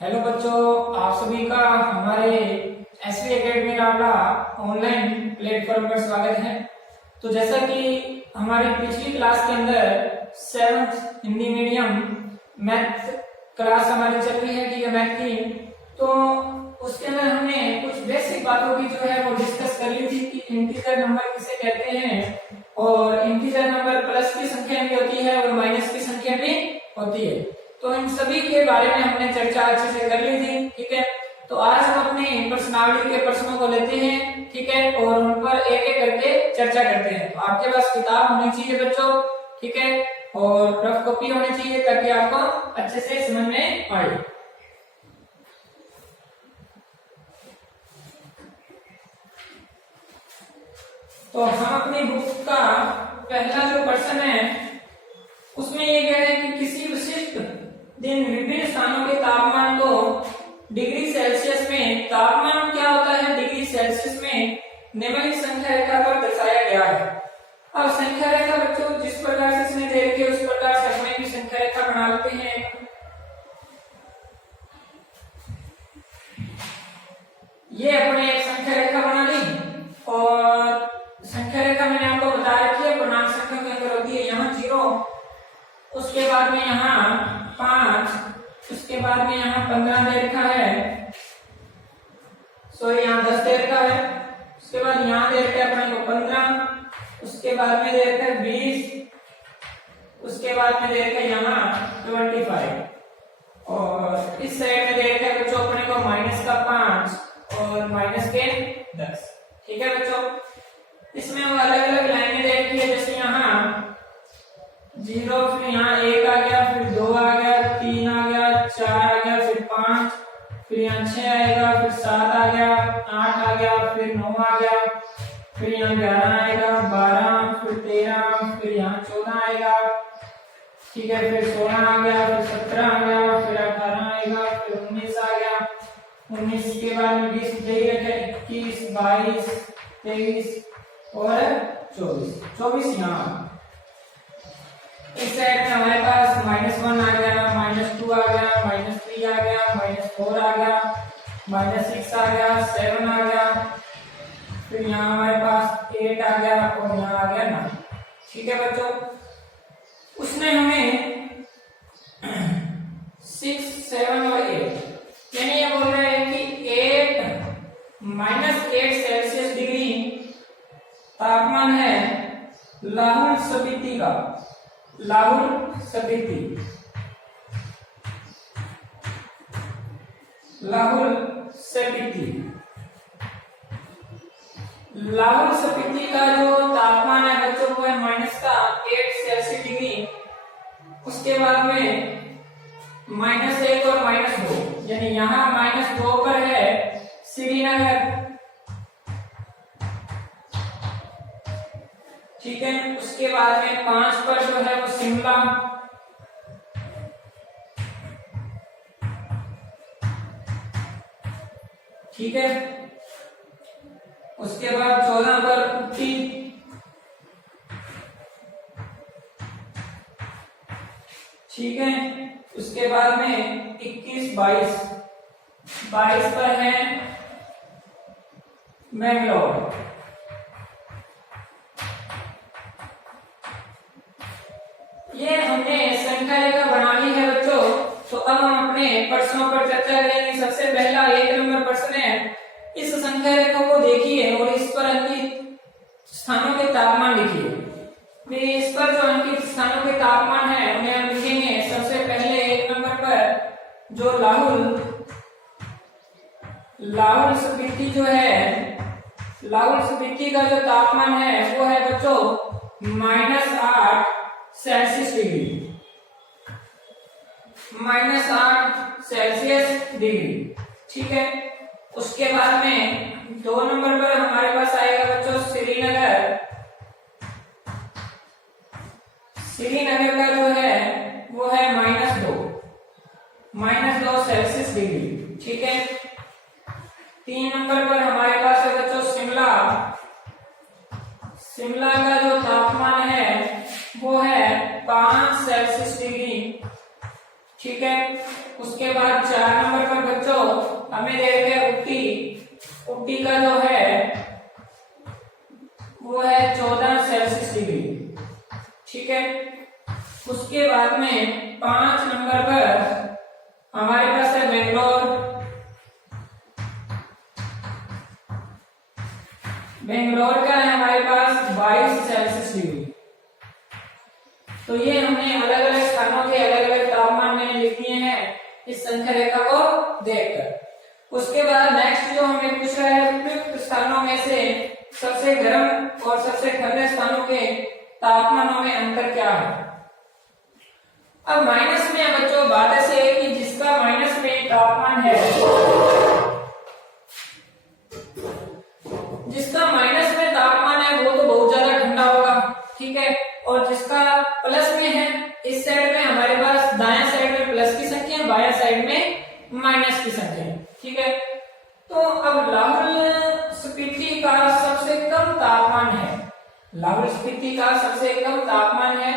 Hello बच्चों, आप सभी का हमारे एसवी एकेडमी नावला ऑनलाइन प्लेटफॉर्म पर स्वागत है। तो जैसा कि हमारी पिछली क्लास के अंदर 7th Hindi medium math class हमारी चल रही है, ठीक है, मैथ की। तो उसके अंदर हमने कुछ बेसिक बातों की जो है वो डिस्कस कर ली थी कि इंटीजर नंबर किसे कहते हैं और इंटीजर नंबर प्लस की संख्या भी होती है और माइनस की संख्या भी होती है। तो इन सभी के बारे में हमने चर्चा अच्छे से कर ली थी, ठीक है। तो आज हम अपने प्रश्नावली के प्रश्नों को लेते हैं, ठीक है, और उन पर एक एक करके चर्चा करते हैं। तो आपके पास किताब होनी चाहिए बच्चों, ठीक है, और रफ कॉपी होनी चाहिए ताकि आपको अच्छे से समझ में आए। तो हम अपनी बुक का पहला जो प्रश्न है उसमें ये कह रहे हैं कि किसी विशिष्ट दिन विभिन्न स्थानों के तापमान को डिग्री सेल्सियस में, तापमान क्या होता है डिग्री सेल्सियस में, निम्नलिखित संख्या रेखा पर दर्शाया गया है। अब संख्या रेखा बच्चों जिस प्रकार से इसने दे रखी है उस प्रकार से हमें भी संख्या रेखा बना लेते हैं। ये अपने एक संख्या रेखा बना ली और संख्या रेखा मैंने आपको बता रखी है पूर्णांक संख्या के अंदर होती है यहाँ 0, उसके बाद में यहाँ 5, उसके बाद में यहाँ 15 दे रखा है, सॉरी यहाँ 10 दे रखा है, उसके बाद यहाँ दे रखा है अपने को 15, उसके बाद में दे रखा है 20, उसके बाद में दे रखा है यहाँ 25 और इस साइड में दे रखा है बच्चों अपने को माइनस का 5 और माइनस के 10, ठीक है बच्चों। इसमें वो अलग अलग लाइनें दे रखी है, जैसे यहाँ 0, फिर यहाँ 1 आ गया, फिर 2 आ गया, 3 आ गया, 4 आ गया, फिर 5, फिर यहाँ 6 आएगा, फिर 7 आ गया, 8 आ गया, फिर 9 आ गया, फिर यहाँ 11 आएगा, 12, फिर 13, फिर यहाँ 14 आएगा, ठीक है, फिर 16 आ गया, फिर 17 आ गया, फिर 18 आएगा, फिर 19 आ गया, 19 के बाद में 20 दे रखे, 21, 22, 23 और 24 यहाँ। इस साइड में हमारे पास -1 आ गया, -2 आ गया, -3 आ गया, -4 आ गया, -6 आ गया, 7 आ गया, फिर यहाँ हमारे पास 8 आ गया और यहाँ आ गया 9, ठीक है बच्चों। उसने हमें 6, 7 और 8 यानी ये बोल रहे हैं कि 8 सेल्सियस डिग्री तापमान है लाहौल स्पीति का, लाहौल स्पीति, लाहौल स्पीति, लाहौल स्पीति का जो तापमान है बच्चों वो है -8 सेल्सियस डिग्री, उसके बाद में -1 और -2 यानी यहाँ -2 पर है श्रीनगर, ठीक है, उसके बाद में 5 पर जो है वो शिमला, ठीक है, उसके बाद 14 पर उटी, ठीक है, उसके बाद में 21, 22 पर है मैंगलोर। ये हमने संख्या रेखा बना ली है बच्चों। तो अब हम अपने प्रश्नों पर चर्चा करेंगे। सबसे पहला 1 नंबर प्रश्न है, इस संख्या रेखा को देखिए और इस पर अंकित स्थानों के तापमान लिखिए। इस पर जो अंकित स्थानों के तापमान है उन्हें हम लिखेंगे। सबसे पहले 1 नंबर पर जो लाहौल स्पीति जो है, लाहौल स्पीति का जो तापमान है वो है बच्चों -8 सेल्सियस डिग्री, -8 सेल्सियस डिग्री, ठीक है। उसके बाद में 2 नंबर पर हमारे पास आएगा बच्चों श्रीनगर। श्रीनगर का जो है वो है -2 सेल्सियस डिग्री, ठीक है। 3 नंबर पर हमारे पास है बच्चों शिमला। शिमला का जो तापमान है वो है 5 सेल्सियस डिग्री, ठीक है। उसके बाद 4 नंबर पर हमें दे रखे उट्टी, उट्टी का जो है वो है 14 सेल्सियस डिग्री, ठीक है। उसके बाद में 5 नंबर पर हमारे पास है बेंगलोर, बेंगलोर का है हमारे पास 22 सेल्सियस डिग्री। तो ये हमने अलग अलग स्थानों के अलग अलग तापमान मैंने लिख दिए हैं इस संख्या रेखा को देखकर। उसके बाद नेक्स्ट जो हमें पूछ रहा है उपयुक्त स्थानों में से सबसे गर्म और सबसे ठंडे स्थानों के तापमानों में अंतर क्या है। अब माइनस में बच्चों बात ऐसे है कि जिसका माइनस में तापमान है, जिसका माइनस में तापमान है वो तो बहुत ज्यादा ठंडा होगा, ठीक है। और जिसका प्लस में है, इस साइड में हमारे पास दाएं साइड में प्लस की संख्या, बाएं साइड में माइनस की संख्या, ठीक है। तो अब लाहौल स्पीति का सबसे कम तापमान है, लाहौल स्पीति का सबसे कम तापमान है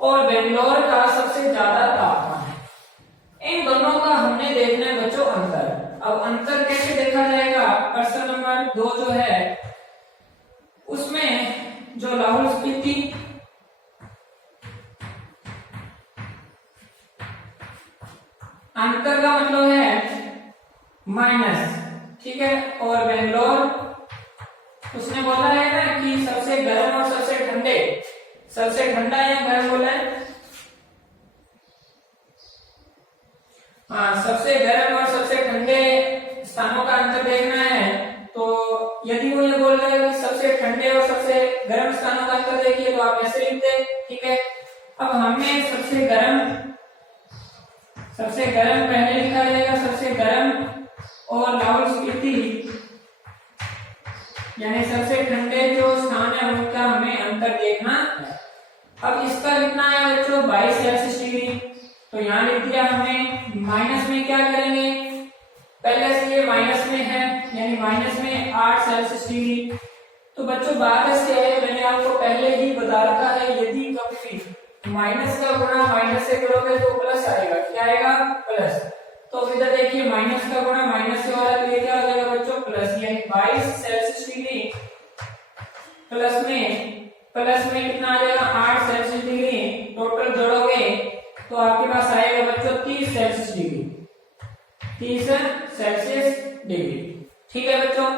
और बेंगलोर का सबसे ज्यादा तापमान है। इन दोनों का हमने देखना है बच्चों अंतर। अब अंतर कैसे देखा जाएगा, प्रश्न नंबर 2 जो है उसमें जो लाहौल स्पीति अंतर का मतलब है माइनस, ठीक है। और बेंगलोर उसने बोला है ना कि सबसे गर्म और सबसे ठंडे, सबसे ठंडा या गर्म बोला है, हाँ सबसे गर्म और सबसे ठंडे स्थानों का अंतर देखना है। तो यदि वो ये बोल रहा है कि सबसे ठंडे और सबसे गर्म स्थानों का अंतर देखिए तो आप ऐसे लिखते, ठीक है। अब हमें सबसे गर्म पहले लिखा जाएगा, सबसे गर्म और लाहौल स्पीति यानी सबसे ठंडे जो स्थान है उनका हमें अंतर देखना है। अब इसका कितना है बच्चों 22 सेल्सियस डिग्री, तो यहाँ लिख दिया हमने। माइनस में क्या करेंगे, पहले से ये माइनस में है यानी माइनस में 8 सेल्सियस डिग्री। तो बच्चों बात ऐसे है, मैंने आपको पहले ही बता रखा है यदि कभी माइनस का गुणा माइनस से करोगे तो प्लस आएगा, क्या आएगा प्लस। तो इधर देखिए माइनस का गुणा माइनस से हो रहा है तो ये क्या हो जाएगा बच्चों प्लस, यानी 22 सेल्सियस डिग्री प्लस में कितना आ जाएगा 8 सेल्सियस डिग्री, टोटल जोड़ोगे तो आपके पास आएगा बच्चों 30 सेल्सियस डिग्री, 30 सेल्सियस डिग्री, ठीक है बच्चों।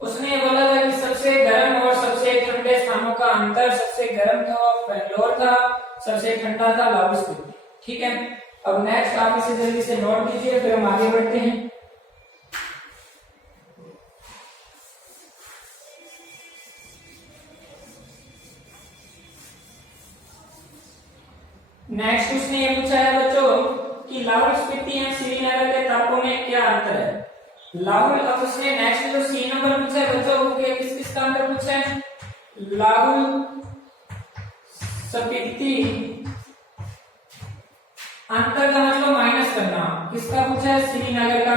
उसने बोला था कि सबसे गर्म और सबसे ठंडे स्थानों का अंतर, सबसे गर्म था बेंगलोर था, सबसे ठंडा था लाहौल स्पीति, ठीक है। अब नेक्स्ट आप इसे जल्दी से नोट कीजिए फिर हम आगे बढ़ते हैं। नेक्स्ट उसने ये पूछा है बच्चों कि लाहौल स्पीति एवं श्रीनगर के तापों में क्या अंतर है। लाहौल, अब उसने नेक्स्ट जो सी नंबर पूछा है बच्चों वो किस किस का अंतर पूछा है, लाहौल स्पीति अंतर का मतलब माइनस करना, किसका पूछा है श्रीनगर का,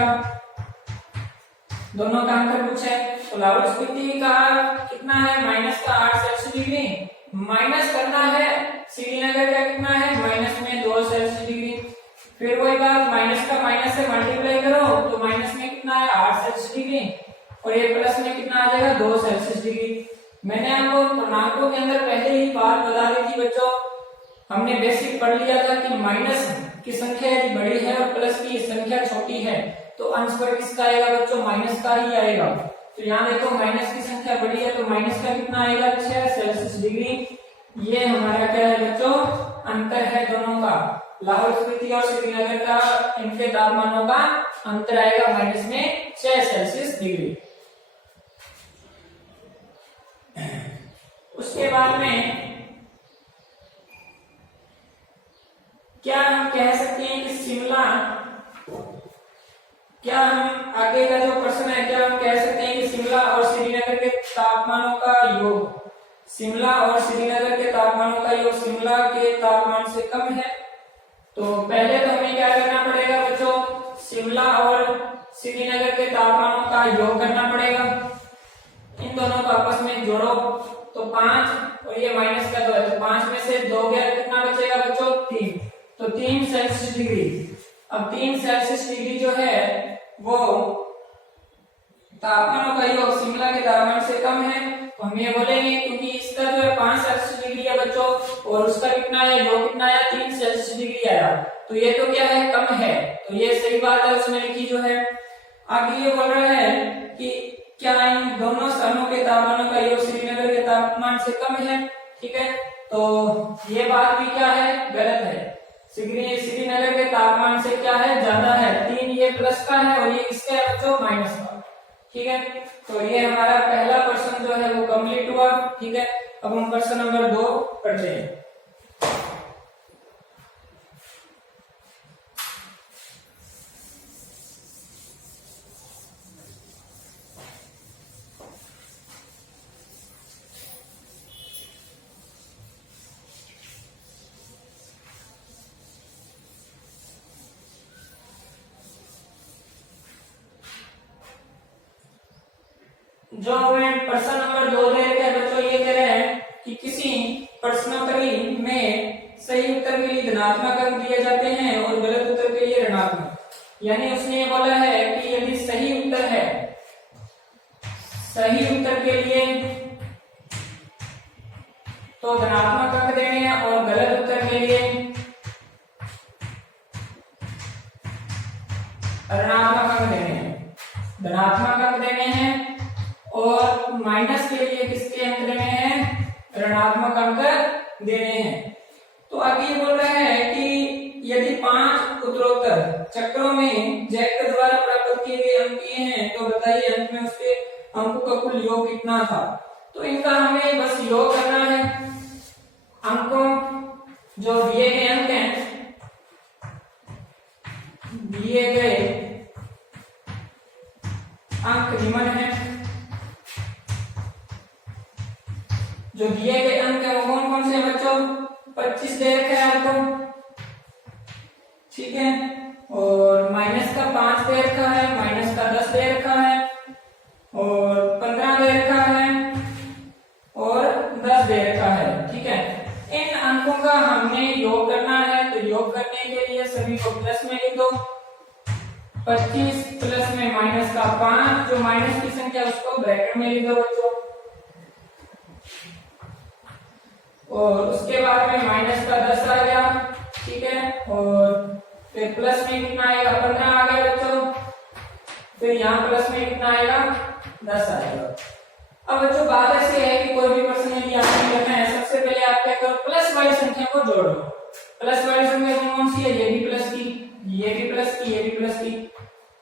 दोनों का अंतर पूछा है। तो लाहौल स्पीति का कितना है माइनस का 8 सेल्सियस डिग्री, माइनस करना है श्रीनगर का कितना है माइनस में 2 सेल्सियस डिग्री। फिर वही बात माइनस का माइनस से मल्टीप्लाई करो तो माइनस में कितना है 8 सेल्सियस डिग्री और ये प्लस में कितना आ जाएगा 2 सेल्सियस डिग्री। मैंने आपको पूर्णांकों के अंदर पहले ही बात बता दी थी बच्चों, हमने बेसिक पढ़ लिया था कि माइनस की संख्या यदि बड़ी है और प्लस की संख्या छोटी है तो अंश पर किसका आएगा बच्चों माइनस का ही आएगा। तो यहाँ देखो माइनस की संख्या बड़ी है तो माइनस का कितना आएगा 6 सेल्सियस डिग्री। ये हमारा क्या है बच्चों अंतर है दोनों का, लाहौल स्पीति और श्रीनगर का इनके तापमानों का अंतर आएगा माइनस में 6 सेल्सियस डिग्री। उसके बाद में क्या हम कह सकते हैं कि शिमला, क्या हम आगे का जो प्रश्न है क्या हम कह सकते हैं कि शिमला और श्रीनगर के तापमानों का योग, शिमला और श्रीनगर के तापमानों का योग शिमला के तापमान से कम है। तो पहले तो हमें क्या करना पड़ेगा बच्चों, शिमला और श्रीनगर के तापमानों का योग करना पड़ेगा। इन दोनों को आपस में जोड़ो तो 5 और ये माइनस का 2 है तो 5 में से 2 गया कितना बचेगा बच्चों 3, तो 3 सेल्सियस डिग्री। अब 3 सेल्सियस डिग्री जो है वो तापमानों का योग शिमला के तापमान से कम है, तो हम ये बोलेंगे क्योंकि इसका जो है 5 सेल्सियस डिग्री है बच्चों, और उसका कितना है, योग कितना आया, 3 सेल्सियस डिग्री आया, तो ये तो क्या है, कम है, तो ये सही बात है, उसमें लिखी जो है। आगे ये बोल रहा है कि क्या इन दोनों स्थानों के तापमानों का योग श्रीनगर के तापमान से कम है, ठीक है, तो ये बात भी क्या है, गलत है। श्रीनगर के तापमान से क्या है, ज्यादा है, 3 ये प्लस का है और ये किसका है बच्चों, माइनस का, ठीक है। तो ये हमारा पहला प्रश्न जो है वो कंप्लीट हुआ, ठीक है। अब हम प्रश्न नंबर 2 पढ़ते हैं। जो हमें प्रश्न नंबर 2 दे रखे हैं बच्चों, ये दे रहे हैं कि किसी प्रश्नोत्तरी में सही उत्तर के लिए धनात्मक अंक दिए जाते हैं और गलत उत्तर के लिए ऋणात्मक। यानी उसने ये बोला है कि यदि सही उत्तर है, सही उत्तर के लिए तो धनात्मक अंक देने हैं और गलत उत्तर के लिए ऋणात्मक अंक देने हैं। धनात्मक अंक देने हैं और माइनस के लिए किसके अंक देने हैं, ऋणात्मक अंक देने हैं। तो आगे ये बोल रहा है कि यदि 5 उत्तरोत्तर चक्रों में जैक द्वारा प्राप्त किए गए अंक ये हैं, तो बताइए अंत में उसके अंकों का कुल योग कितना था। तो इनका हमें बस योग करना है। अंकों जो दिए गए अंक हैं, दिए गए अंक निम्न है, जो दिए गए अंक है वो कौन कौन से हैं बच्चों, 25 दे रखा है आपको, ठीक है, और माइनस का 5 दे रखा है, माइनस का 10 दे रखा है, और 15 दे रखा है, और 10 दे रखा है, ठीक है। इन अंकों का हमने योग करना है, तो योग करने के लिए सभी को प्लस में लिख दो। 25 प्लस में माइनस का 5, जो माइनस की संख्या उसको ब्रैकेट में लिख दो बच्चों, और उसके बाद में माइनस का 10 आ गया, ठीक है, और फिर प्लस में कितना आएगा, 15 आ गया बच्चों, फिर यहाँ प्लस में कितना आएगा, 10 आएगा। अब बच्चों बात ऐसी है कि कोई भी प्रश्न यदि आपने करना है, सबसे पहले आप क्या करो, प्लस वाली संख्या को जोड़ लो। प्लस वाली संख्या कौन सी है, ये भी प्लस की, ये भी प्लस की, ये भी प्लस की।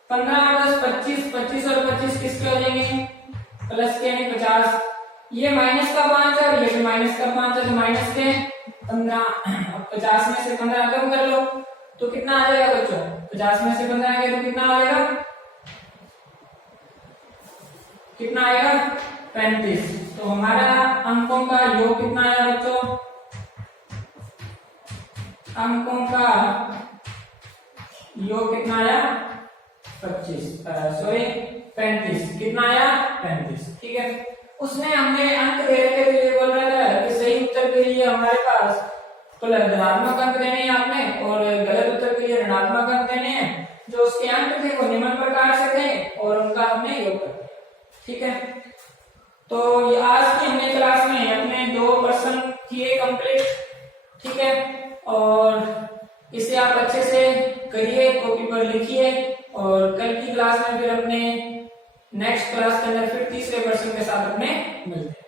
15 और 10 25, 25 और 25 किसके हो जाएंगे, प्लस के, यानी 50। ये माइनस का 5 है और ये भी माइनस का 5 है, तो माइनस के 15। 50 में से 15 कम कर लो तो कितना आ जाएगा बच्चों, 50 में से 15 आ गया तो कितना आएगा, कितना आएगा, 35। तो हमारा अंकों का योग कितना आया बच्चों, अंकों का योग कितना आया, 35। कितना आया, 35, ठीक है। उसने हमने अंक दे रखे थे, ये बोल रहा था कि सही उत्तर के लिए हमारे पास धनात्मक अंक देने हैं आपने और गलत उत्तर के लिए ऋणात्मक अंक देने हैं। जो उसके अंक थे वो निम्न प्रकार से थे और उनका हमने योग कर दिया, ठीक है। तो ये आज की हमने क्लास में अपने 2 प्रश्न किए कंप्लीट, ठीक है, और इसे आप अच्छे से करिए, कॉपी पर लिखिए, और कल की क्लास में फिर अपने नेक्स्ट क्लास के अंदर फिर तीसरे प्रश्न के साथ अपने मिलते हैं।